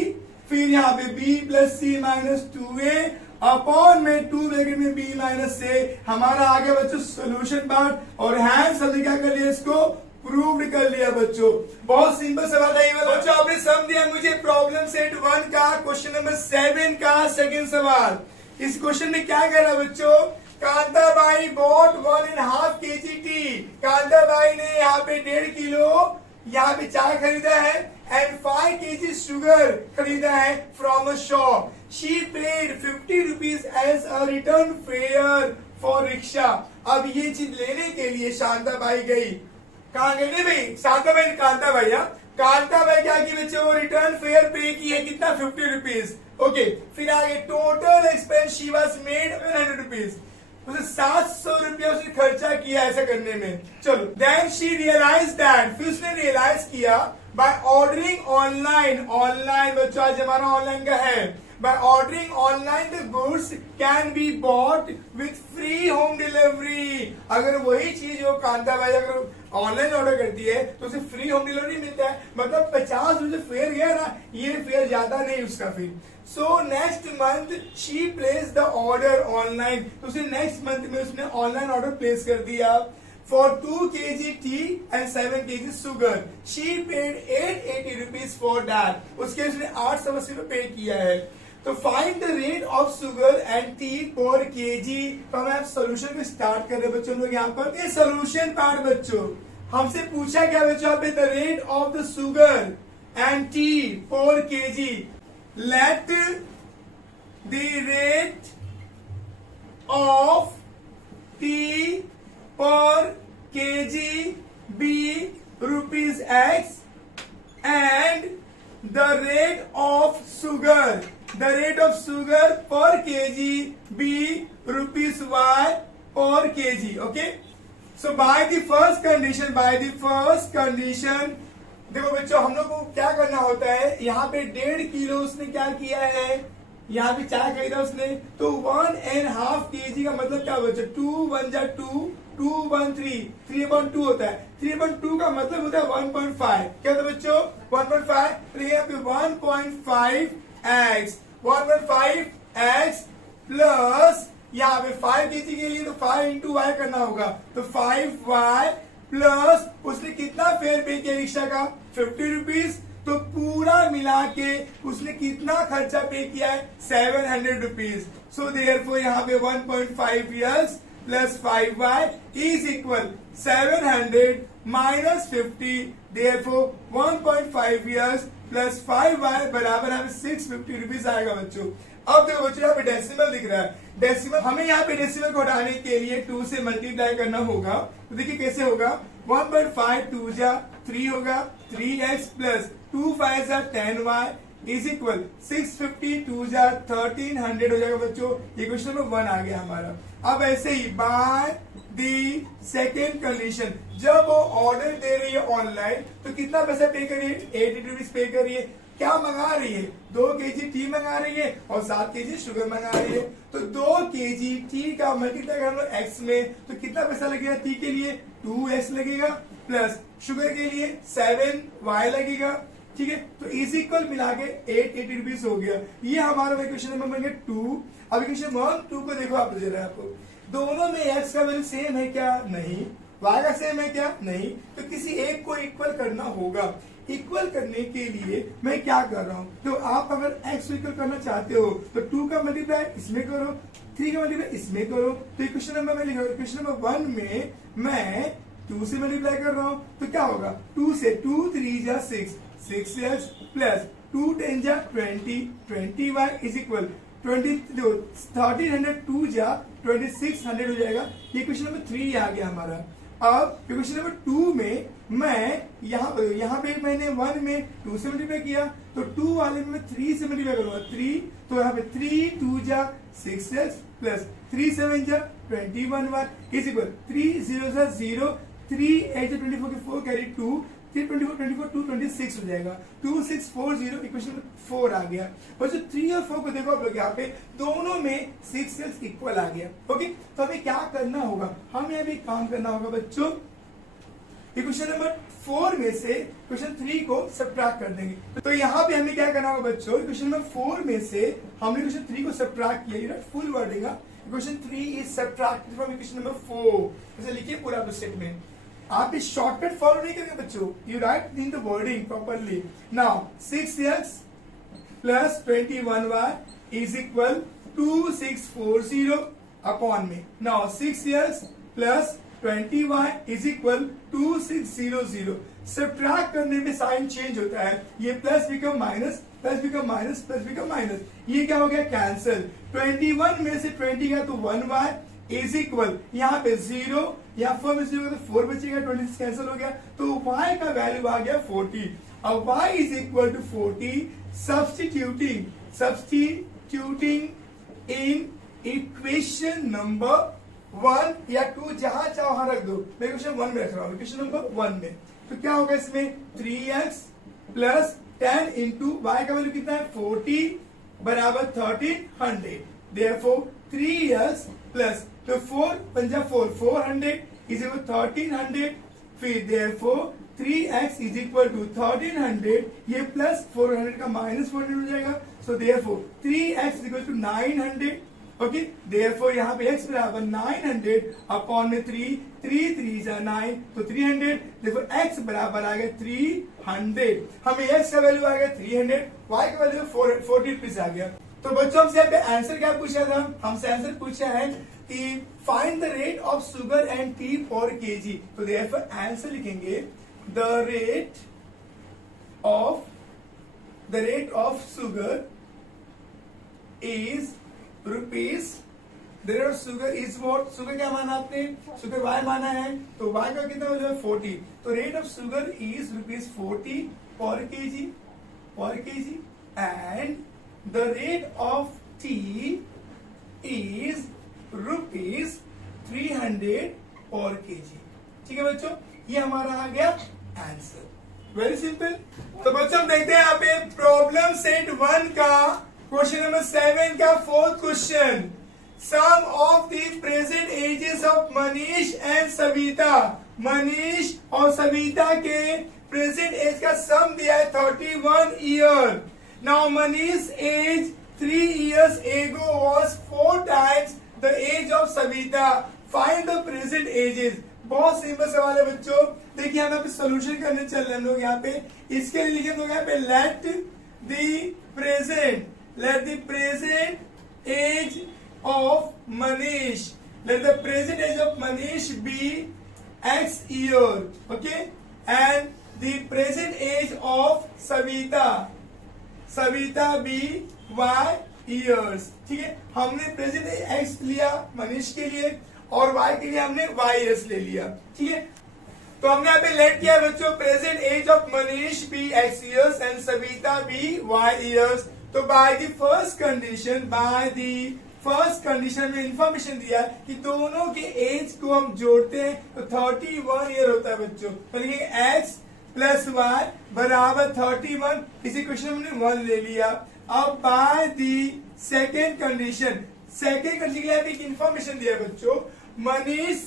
फिर यहाँ पे b प्लस सी माइनस 2a अपॉन में 2 ब्रैकेट में b माइनस a, हमारा आ गया बच्चों सोल्यूशन पार्ट, और हैंड हमने क्या कर लिया, इसको प्रूव्ड कर लिया बच्चों। बहुत सिंपल सवाल था ये वाला बच्चों, आपने सम दिया मुझे प्रॉब्लम सेट 1 का क्वेश्चन नंबर 7 का सेकंड सवाल। इस क्वेश्चन में क्या कह रहा है बच्चों, Kantabai bought 1.5 kg tea, Kantabai ने यहाँ पे 1.5 किलो यहाँ पे चाय खरीदा है, एंड 5 kg शुगर खरीदा है from a shop. She paid 50 rupees as a return fare for rickshaw. अब ये चीज लेने के लिए शांताबाई गई, कहाँ गई भाई, शांताबाई कांताबाई, कांताबाई क्या की बच्चों, रिटर्न फेयर पे की है, कितना 50 रुपीज। ओके, फिर आगे total expense she was made 100 rupees, उसे 700 रुपया उसने खर्चा किया ऐसा करने में। चलो, देन शी रियलाइज दैट, फिर उसने रियलाइज किया बाय ऑर्डरिंग ऑनलाइन, ऑनलाइन बच्चों आज हमारा ऑनलाइन का है, by ordering online the goods can be bought with free home delivery. अगर वही चीज वो कांताबाई अगर ऑनलाइन ऑर्डर करती है तो उसे फ्री होम डिलीवरी मिलता है, मतलब 50 रुपए फेयर गया ना, ये फेयर ज्यादा नहीं उसका फिर। So next month she place the order online, तो उसे नेक्स्ट मंथ में उसने ऑनलाइन ऑर्डर प्लेस कर दिया। for 2 kg tea and 7 kg sugar. She paid 880 rupees for that. उसके उसने 880 रुपए पे किया है. तो find the rate of sugar and tea per KG. तो हम सोल्यूशन को स्टार्ट कर रहे हैं बच्चों लोग यहाँ पर. ये सोल्यूशन पार्ट बच्चों हमसे पूछा क्या बच्चों यहाँ पे, the rate of the sugar and tea per kg. Let the rate of tea per kg be rupees X and the rate of sugar per kg be rupees Y per kg. Okay, so by the first condition देखो बच्चों हम लोग को क्या करना होता है, यहाँ पे 1.5 किलो उसने क्या किया है, यहाँ पे चाय खरीदा उसने, तो 1.5 kg का मतलब क्या बच्चों, 2 1 जा 2 2 1 3 3/2 होता है. 3/2 का मतलब होता है 1.5. क्या होता है बच्चों 1.5. तो यहाँ पे 1.5x प्लस यहाँ पे 5 kg के लिए तो 5 into y करना होगा, तो 5y प्लस उसने कितना फेयर पे किया रिक्शा का 50 रुपीज. तो पूरा मिला के उसने कितना खर्चा पे किया है 700 रुपीज. सो देयरफॉर यहाँ पे 1.5 years plus 5y is equal 700 minus 50. Therefore 1.5 years plus 5y बराबर हमें 650 रुपीज आएगा बच्चों. अब देखो बच्चों यहाँ पे डेसिमल दिख रहा है. डेसिमल हमें यहाँ पे डेसिमल को हटाने के लिए 2 से मल्टीप्लाई करना होगा. तो देखिए कैसे होगा, 1.5 2 जा 3 होगा, 3x प्लस 2 5 जा 10y इज इक्वल 650 2 जा 1300 हो जाएगा बच्चों. ये क्वेश्चन नंबर 1 आ गया हमारा. अब ऐसे ही बाय दी सेकेंड कंडीशन, जब वो ऑर्डर दे रही है ऑनलाइन तो कितना पैसा पे करिए, 80 रुपीज पे करिए. क्या मंगा रही है, 2 kg टी मंगा रही है और 7 kg शुगर मंगा रही है. तो 2 kg टी का मल्टीप्लाई कर लो x में, तो कितना पैसा लगेगा, टी के लिए 2x लगेगा प्लस शुगर के लिए 7y लगेगा. ठीक है, तो इज इक्वल मिला के 880 रुपीज हो गया. ये हमारा क्वेश्चन नंबर बन गया 2. अब क्वेश्चन 1 2 को देखो आप, दे रहा है आपको, दोनों में x का वैल्यू सेम है क्या, नहीं. y का सेम है क्या, नहीं. तो किसी एक को इक्वल करना होगा. इक्वल करने के लिए मैं क्या कर रहा हूं, तो आप अगर x को इक्वल करना चाहते हो तो 2 का मल्टीप्लाई इसमें करो, 3 का मल्टीप्लाई इसमें करो. तो इक्वेशन नंबर में लिखा, इक्वेशन नंबर 1 में मैं 2 से मल्टीप्लाई कर रहा हूं, तो क्या होगा, 2 से 2 3 जा 6x प्लस 2 10 जा 20y इज इक्वल 1300 2 जा 2600 हो जाएगा. ये क्वेश्चन नंबर 3 आ गया हमारा. अब क्वेश्चन नंबर 2 में मैं यहाँ पे मैंने 1 में 2 से मल्टीप्लाई किया, तो 2 वाले में 3 से मल्टीप्लाई करूंगा 3, तो यहाँ पे 3 2 जा 6x प्लस 3 7 जा 21y इज इक्वल 3 0 जा 0 3 8 जा 24 के 4 कैरी 2 3 24 24 2 26 हो जाएगा. 2640 इक्वेशन 4 आ गया. बच्चों 3 और 4 को देखो आप लोग, यहाँ पे दोनों में 6x इक्वल आ गया. ओके, तो हमें क्या करना होगा, हमें अभी काम करना होगा बच्चों, इक्वेशन नंबर 4 में से क्वेश्चन 3 को सब्ट्रैक्ट कर देंगे. तो यहाँ पे हमें क्या करना होगा बच्चों, इक्वेशन नंबर 4 में से हमने क्वेश्चन 3 को सब्ट्रैक्ट किया. Full wording equation 3 is subtracted from equation number 4. ऐसे लिखिए पूरा स्टेटमेंट. आप इस शॉर्टकट फॉलो नहीं करेंगे बच्चों, you write in the wording properly. Now 6x plus 21y is equal 2640 upon में. Now 6x plus 20y is equal 2600. Subtract करने में साइन चेंज होता है, ये plus become minus, plus become minus, plus become minus. ये क्या हो गया, कैंसिल. 21 में से 20 गया तो 1y इज इक्वल यहाँ पे 0, यहाँ 4 में 0 तो 4 बचेगा, 26 कैंसिल हो गया, तो y का वैल्यू आ गया 40. अब y is equal to 40. Substituting in equation number 1 या 2 जहां चाहो वहां रख दो. मैं क्वेश्चन 1 में रख रहा हूं, क्वेश्चन नंबर 1 में. तो क्या होगा इसमें 3x प्लस 10 इंटू y का वैल्यू कितना है 40 बराबर 1300. देयरफॉर 3x प्लस तो 4 पंजा 4 400 इज इक्वल 1300. फिर therefore 3x is equal to 1300, ये प्लस 400 का माइनस 400 हो जाएगा. So therefore 3x is equal to 900 okay, therefore यहाँ पे x बराबर 900 अपॉन में 3 3 जा 9 तो 300, देखो x बराबर आ गया 300, हमें x का वैल्यू आ गया 300, y का वैल्यू 40 रुपीज आ गया। तो बच्चों हमसे यहाँ पे आंसर क्या पूछा था, हमसे आंसर पूछा है कि find the rate of sugar and T for KG. तो देयरफॉर आंसर लिखेंगे the rate of sugar is rupees, the rate of sugar is what, sugar क्या माना आपने, शुगर y माना है, तो y का कितना हो जाए 40, तो rate of sugar is rupees 40 पर KG and the rate of T is rupees 300 पर केजी। ठीक है बच्चों, ये हमारा आ गया आंसर, वेरी सिंपल। तो बच्चों हम देखते हैं यहाँ पे प्रॉब्लम सेट 1 का क्वेश्चन नंबर 7 का fourth question, sum of the present ages of Manish and Savita. Manish और सविता के प्रेजेंट एज का सम दिया है 31 year. Now Manish age 3 years ago was 4 times the age of Savita, find the present ages. बहुत सिंपल सवाल है बच्चों, देखिए हम यहाँ पे सोल्यूशन करने चल रहे हैं हम लोग यहाँ पे, इसके लिए लिखे लोग यहाँ पे let the present age of Manish, let the present age of Manish be x year, okay, and the present age of Savita be y years। ठीक है, हमने प्रेजेंट x लिया मनीष के लिए और y के लिए हमने y years ले लिया। ठीक है, तो हमने यहाँ पे लेट किया बच्चों present age of Manish be x years and Savita be y years। तो बाय द फर्स्ट कंडीशन में इंफॉर्मेशन दिया कि दोनों के एज को हम जोड़ते हैं तो 31 ईयर होता है बच्चों। तो लिखेंगे x प्लस y बराबर 31, इसी क्वेश्चन में हमने 1 ले लिया। अब बाय दी सेकेंड कंडीशन के लिए एक इंफॉर्मेशन दिया बच्चों, Manish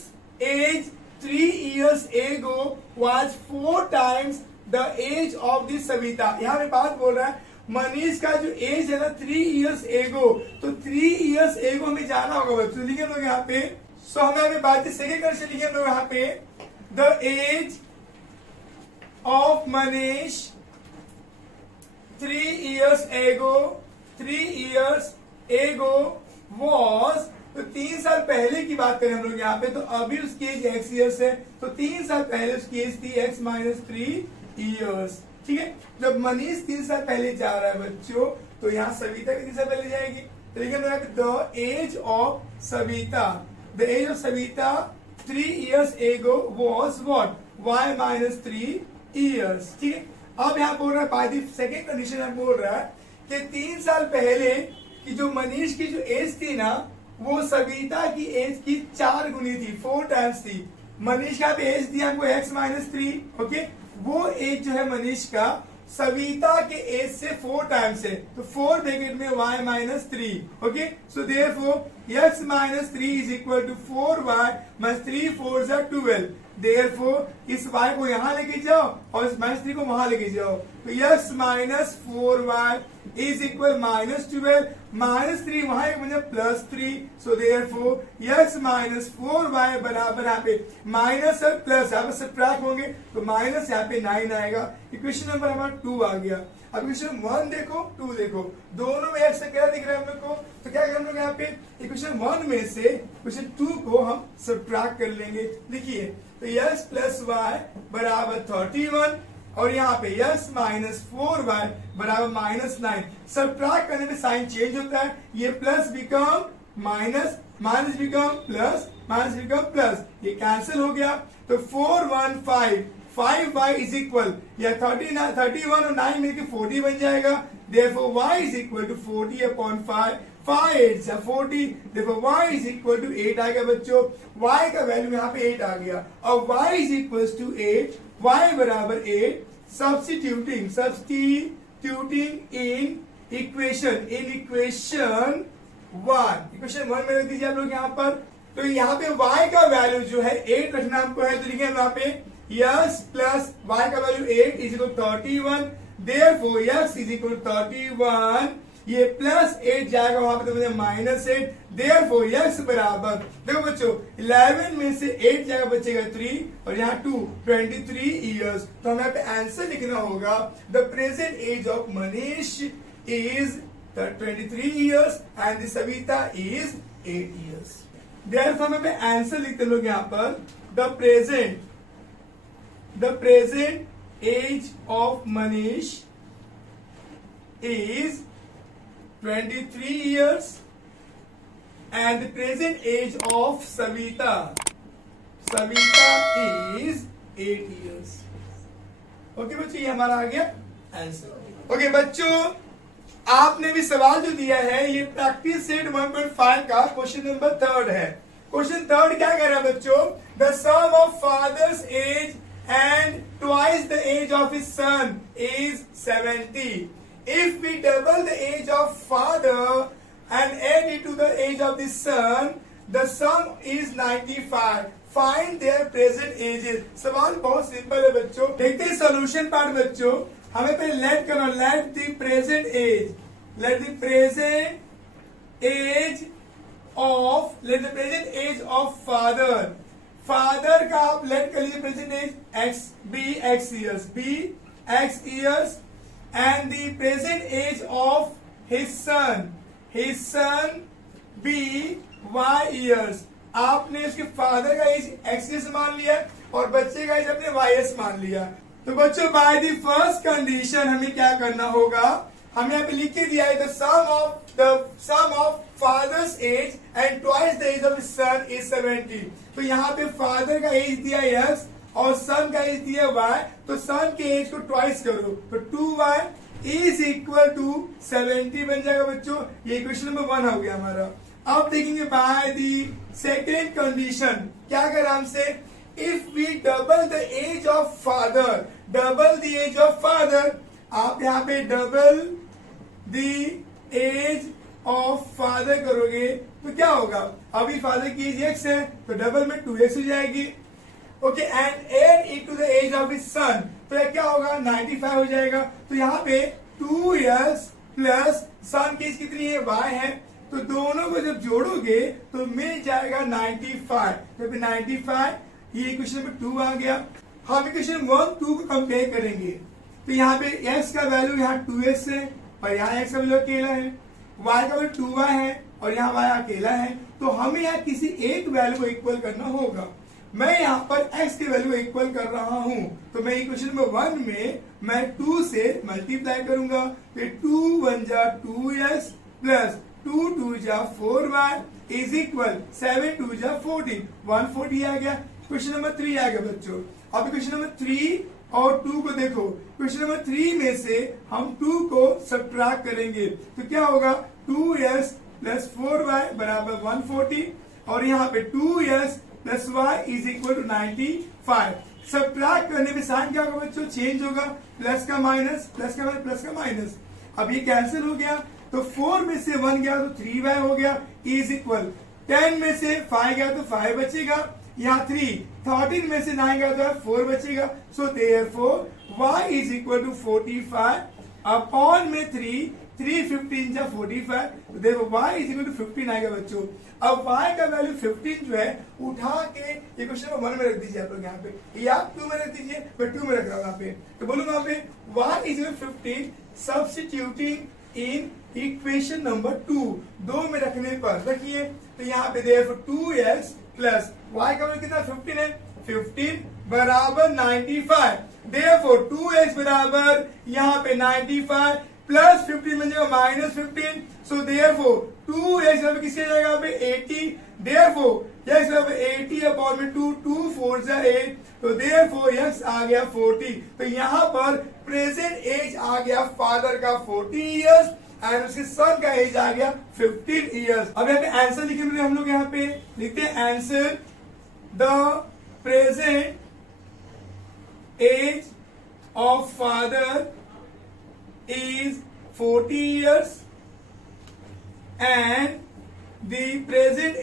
age 3 years ago was 4 times the age of the Savita. यहाँ पे बात बोल रहा है मनीष का जो एज है ना 3 years ago, तो 3 years ago हमें जाना होगा बच्चों, लिखे लोग यहाँ पे। सो हमें अभी बात सेकेंड कंडीशन लिखे लोग यहाँ पे, the age of Manish 3 years ago was, तो 3 साल पहले की बात करें हम लोग यहाँ पे, तो अभी उसकी एज x years है, तो 3 साल पहले उसकी एज थी x minus 3 years। ठीक है, जब मनीष 3 साल पहले जा रहा है बच्चों, तो यहाँ सविता भी 3 साल पहले जाएगी, तो लिखेंगे the age of Savita 3 years ago was what, y minus 3 years। ठीक है, अब यहाँ बोल रहा है बाय द सेकेंड कंडीशन यहाँ बोल रहा है कि 3 साल पहले की जो मनीष की जो एज थी ना, वो सविता की एज की 4 गुनी थी, 4 टाइम्स थी। मनीष का एज दिया हमको x minus 3, ओके, वो एज जो है मनीष का सविता के एज से 4 टाइम्स है, तो 4 ब्रैकेट में y minus 3, okay. So therefore x minus 3 is equal to 4y minus 3 4s are 12। Therefore इस y को यहाँ लेके जाओ और इस minus 3 को वहां लेके जाओ, तो x minus 4y is equal minus 12, minus 3 वहां एक बन जाए plus 3। So therefore x minus 4y बराबर यहाँ पे माइनस और प्लस यहाँ पे सब्ट्रैक्ट होंगे, तो माइनस यहाँ पे 9 आएगा। इक्वेशन नंबर हमारा 2 आ गया। अब इक्वेशन 1 देखो 2 देखो, दोनों में x क्या दिख रहा है हम लोग को, तो क्या करें हम लोग यहाँ पे इक्वेशन 1 में से इक्वेशन 2 को हम सब्ट्रैक्ट कर लेंगे। देखिए, तो x प्लस y बराबर 31 और यहाँ पे x माइनस 4y बराबर माइनस 9। सब्ट्रैक्ट करने में साइन चेंज होता है, ये plus become minus, minus become plus, minus become plus, ये कैंसिल हो गया। तो 4 1 5 5y इज इक्वल, या 31 और 9 मिलकर 40 बन जाएगा। Therefore y is equal to 40 upon 5, 5 8 से 40, therefore y is equal to 8 आ गया बच्चों। y का वैल्यू यहाँ पे 8 आ गया और y is equal to 8, y बराबर 8। सब्स्टिट्यूटिंग इन इक्वेशन 1 में रख दीजिए आप लोग यहाँ पर। तो यहाँ पे y का वैल्यू जो है 8 रखना हमको है, तो लिखे यहाँ पे x प्लस y का value 8 is equal 31। Therefore x is equal to 31 ये +8 जाएगा वहां पे तो -8, देयरफॉर x बराबर, देखो बच्चों 11 में से 8 जाएगा बचेगा 3 और यहाँ 2, 23 ईयर्स। तो हमें यहाँ पे आंसर लिखना होगा the present age of Manish is 23 years and Savita is 8 years. Therefore हमें पे आंसर लिखते लोग यहाँ पर the present age of Manish is 23 years and the present age of Savita is 8 years। Okay बच्चों, ये हमारा आ गया आंसर। ओके बच्चों, आपने भी सवाल जो दिया है ये प्रैक्टिस सेट 1.5 का क्वेश्चन नंबर 3 है। क्वेश्चन 3 क्या कह रहा है बच्चों, the sum of father's age and twice the age of his son is 70। If we double the age of father and add it to the age of the son, the sum is 95. Find their present ages। सवाल बहुत simple है बच्चों। देखते हैं solution part बच्चों। हमें पहले let करो, let the present age of father का आप लेट कर लीजिए present age be X years and the present age of his son be y years। आपने इसके फादर का एज x मान लिया और बच्चे का एज अपने y मान लिया। तो बच्चों बाय द फर्स्ट कंडीशन हमें क्या करना होगा, हमें यहाँ पे लिख के दिया है the sum of father's age and twice the age of son is 70। तो यहाँ पे फादर का एज दिया है x और सन का एज दिया y, तो सन के एज को ट्वाइस करो तो 2y इज इक्वल टू 70 बन जाएगा बच्चों। ये क्वेश्चन नंबर 1 हो गया हमारा। अब देखेंगे बाय दी सेकेंड कंडीशन क्या कर हमसे, if we double the age of father, आप यहाँ पे double the age of father करोगे तो क्या होगा, अभी फादर की एज x है तो डबल में 2x हो जाएगी। Okay and add it to the age of his son, तो ये क्या होगा 95 हो जाएगा। तो यहाँ पे 2 years प्लस सन की एज कितनी है y है, तो दोनों को जब जोड़ोगे तो मिल जाएगा 95। तो 95 ये क्वेश्चन नंबर 2 आ गया। हम क्वेश्चन 1 2 को कंपेयर करेंगे तो यहाँ पे x का वैल्यू यहाँ 2x है और यहाँ x का वैल्यू अकेला है, y का वैल्यू 2y है और यहाँ y अकेला है। तो हमें यहाँ किसी एक वैल्यू को इक्वल करना होगा। मैं यहाँ पर x की वैल्यू इक्वल कर रहा हूँ, तो मैं इक्वेशन नंबर 1 में मैं 2 से मल्टीप्लाई करूंगा तो 2 1 जा 2x प्लस 2 2 जा 4y इज इक्वल 7 2 जा 40, 140 आ गया। क्वेश्चन नंबर 3 आ गया बच्चों। अब क्वेश्चन नंबर 3 और 2 को देखो, क्वेश्चन नंबर 3 में से हम 2 को सब्ट्रैक्ट करेंगे तो क्या होगा 2x प्लस 4y बराबर 140 और यहाँ पे 2x plus y is equal to 95। Subtract करने में साइन क्या होगा बच्चों, चेंज होगा, प्लस का माइनस, प्लस का माइनस, प्लस का माइनस। अब ये कैंसिल हो गया तो 4 में से 1 गया तो 3y हो गया इज इक्वल 10 में से 5 गया तो 5 बचेगा, यहाँ 13 में से 9 गया तो 4 बचेगा। So therefore y is equal to 45 upon में 3 15 जा 45, तो देखो y इज इक्वल टू 15 आएगा बच्चों। अब y का वैल्यू 15 जो है उठा के ये क्वेश्चन नंबर 1 में रख दीजिए आप लोग यहाँ पे, या 2 में रख दीजिए, मैं 2 में रख रहा हूँ यहाँ पे। तो बोलूंगा यहाँ पे y is equal 15 substituting in equation number 2, 2 में रखने पर रखिए तो यहाँ पे देयरफॉर 2x प्लस y का वैल्यू कितना 15 है, 15 बराबर 95। देयरफॉर 2x बराबर यहाँ पे 95 प्लस 15 बन जाएगा माइनस 15। सो देयरफॉर 2x बराबर किसके जाएगा यहाँ पे 80। देयरफॉर x बराबर 80 अपॉन में 2 2 4 जा 8, तो देयरफॉर x आ गया 40। तो यहाँ पर प्रेजेंट एज आ गया फादर का 40 इयर्स एंड उसके सन का एज आ गया 15 इयर्स। अब यहाँ पे आंसर लिखेंगे हम लोग, यहाँ पे लिखते हैं answer the present age of father is 40 years and the present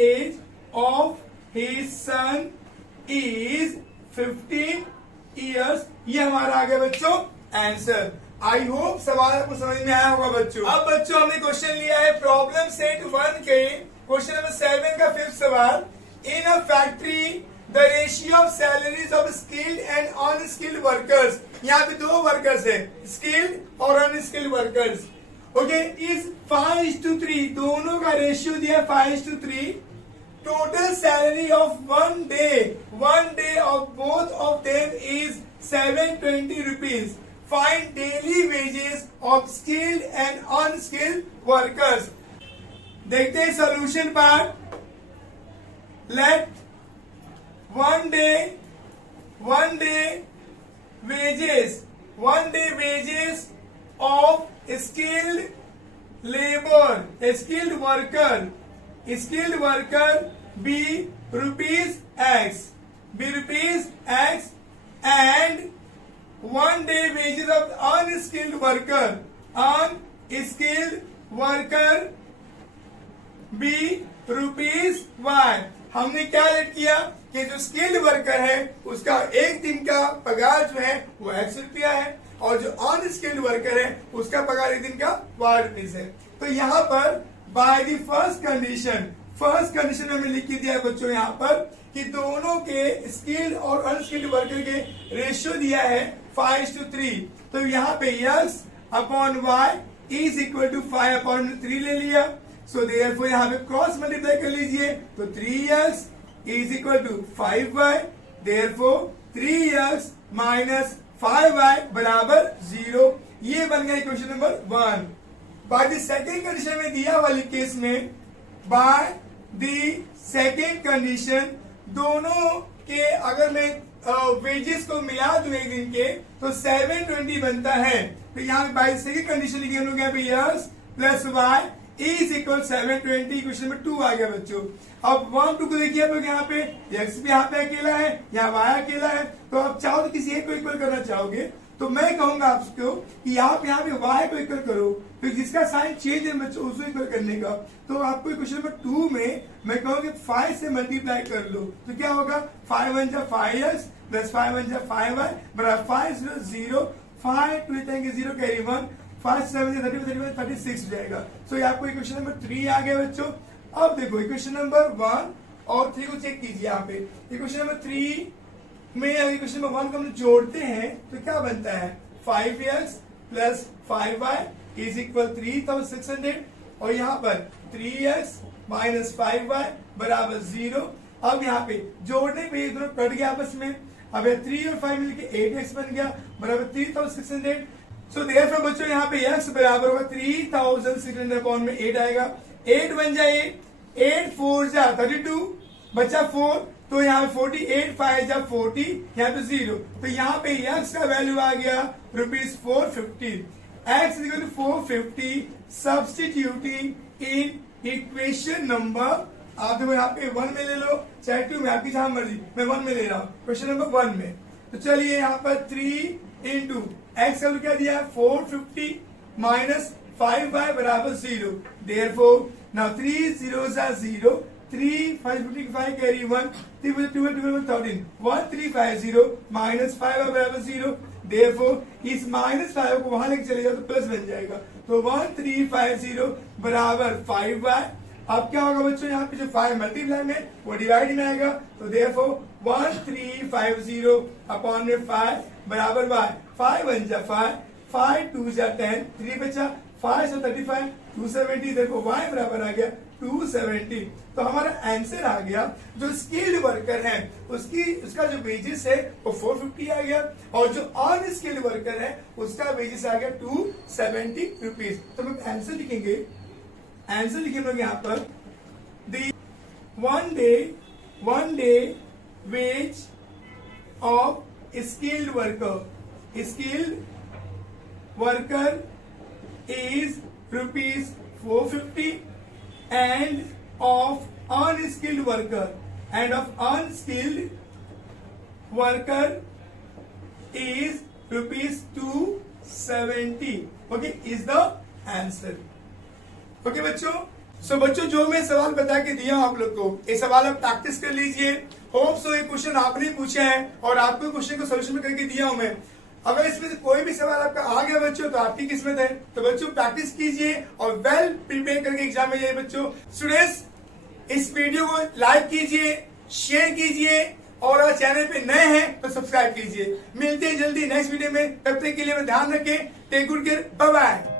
age of his son is 15 years। ये हमारा आ गया बच्चों आंसर। आई होप सवाल आपको समझ में आया होगा बच्चों। अब बच्चों हमने क्वेश्चन लिया है प्रॉब्लम सेट 1 के क्वेश्चन नंबर 7 का 5th सवाल। In a factory the ratio of salaries of skilled and unskilled workers, यहाँ पे 2 वर्कर्स है, स्किल्ड और अनस्किल्ड वर्कर्स, ओके, इज 5:3, दोनों का रेशियो दिया 5:3। Total salary of one day of both of them is 720 rupees. Find daily wages of skilled and unskilled workers। देखते हैं solution part. Let one day wages of skilled labor, skilled worker be rupees X, and 1 day wages of unskilled worker be rupees Y। हमने क्या late किया कि जो skilled worker है उसका एक दिन का पगार जो है वो X रुपया है, और जो अनस्किल्ड वर्कर है उसका पगार एक दिन का Y रुपीज है। तो यहाँ पर बाय द फर्स्ट कंडीशन हमें लिख के दिया है बच्चों यहाँ पर कि दोनों के स्किल्ड और अनस्किल्ड वर्कर के रेशियो दिया है 5:3। तो यहाँ पे X upon Y is equal to 5/3 ले लिया। सो देयरफॉर यहाँ पे क्रॉस मल्टीप्लाई कर लीजिए तो 3x is equal to 5y, therefore 3x minus 5y बराबर 0। ये बन गया equation number 1। By the second condition में दिया वाली केस में, बाय द सेकेंड कंडीशन दोनों के अगर मैं वेजेस को मिला दूं एक दिन के तो 720 बनता है। तो यहाँ पे बाय सेकेंड कंडीशन लिखी हम लोग यहाँ पे x plus y is equal 720। Question number 2 आ गया बच्चों। अब 1 2 को देखिए आप लोग यहाँ पे x भी यहाँ पे अकेला है, यहाँ y अकेला है, तो आप चाहो तो किसी एक को इक्वल करना चाहोगे तो मैं कहूंगा आपको कि आप यहाँ पे y को इक्वल करो, तो जिसका साइन चेंज है बच्चों उसको इक्वल करने का। तो आपको क्वेश्चन नंबर 2 में मैं कहूँगी 5 से मल्टीप्लाई कर लो तो क्या होगा 5 1 जा 5x प्लस 5 1 जा 5y बराबर 5 0 5 2 0 कैरी 1 5 7 31 36 जाएगा। सो ये आपको इक्वेशन नंबर 3 आ गया बच्चों। अब देखो इक्वेशन नंबर 1 और 3 को चेक कीजिए यहाँ पे। इक्वेशन नंबर 3 में अगर इक्वेशन नंबर 1 को हम जोड़ते हैं तो क्या बनता है 5x plus 5y is equal 3600, और यहाँ पर 3x माइनस 5y बराबर 0। अब यहाँ पे जोड़ने पे ये दोनों कट गया आपस में, अब 3 और 5 मिलके 8x बन गया बराबर 3600। सो देयरफॉर बच्चों यहाँ पे x बराबर होगा 3600 अपॉन में 8 आएगा। 8 1 जा 8 4 जा 32 बचा 4, तो यहाँ पे 48 5 जा 40, यहाँ पे 0, तो यहाँ पे x का वैल्यू आ गया rupees 450। x is equal to 450 substituting in equation number, आप देखो यहाँ पे 1 में ले लो चाहे 2 में, आपकी जहां मर्जी, मैं 1 में ले रहा हूँ क्वेश्चन नंबर 1 में। तो चलिए यहाँ पर 3 इंटू एक्स का क्या दिया है 450 माइनस 5y बराबर 0, therefore now 3 0s are 0, 3 5 carry 1 3 12 13 1350 minus 5y बराबर 0, देयरफॉर इस माइनस 5 को वहां लेके चले जाओ तो प्लस बन जाएगा, तो 1350 बराबर 5y। अब क्या होगा बच्चों यहाँ पे जो 5 मल्टीप्लाई में वो डिवाइड में आएगा, तो देयरफॉर 1350 अपॉन में 5 बराबर y, 5 1 जा 5 5 2 जा 10 3 बचा 5 से 35 270, देखो y बराबर आ गया 270। तो हमारा आंसर आ गया जो स्किल्ड वर्कर है उसका जो वेजेस है वो 450 आ गया, और जो अनस्किल्ड वर्कर है उसका वेजेस आ गया 270 रुपीज। तो हम आंसर लिखेंगे, आंसर लिखेंगे यहाँ पर the one day wage of skilled worker is rupees 450 and of unskilled worker is rupees 270, okay, is the answer। Okay बच्चों, सो बच्चों जो मैं सवाल बता के दिया हूं आप लोग को, ये सवाल आप प्रैक्टिस कर लीजिए। होप सो ये क्वेश्चन आपने पूछा है और आपको क्वेश्चन को सोल्यूशन में करके दिया हूं मैं। अगर इसमें से कोई भी सवाल आपका आ गया बच्चों तो आपकी किस्मत है। तो बच्चों प्रैक्टिस कीजिए और वेल प्रिपेयर करके एग्जाम में जाइए बच्चों। स्टूडेंट्स इस वीडियो को लाइक कीजिए, शेयर कीजिए और अगर चैनल पे नए हैं तो सब्सक्राइब कीजिए। मिलते हैं जल्दी नेक्स्ट वीडियो में, तब तक के लिए ध्यान रखें। Take good care, bye bye.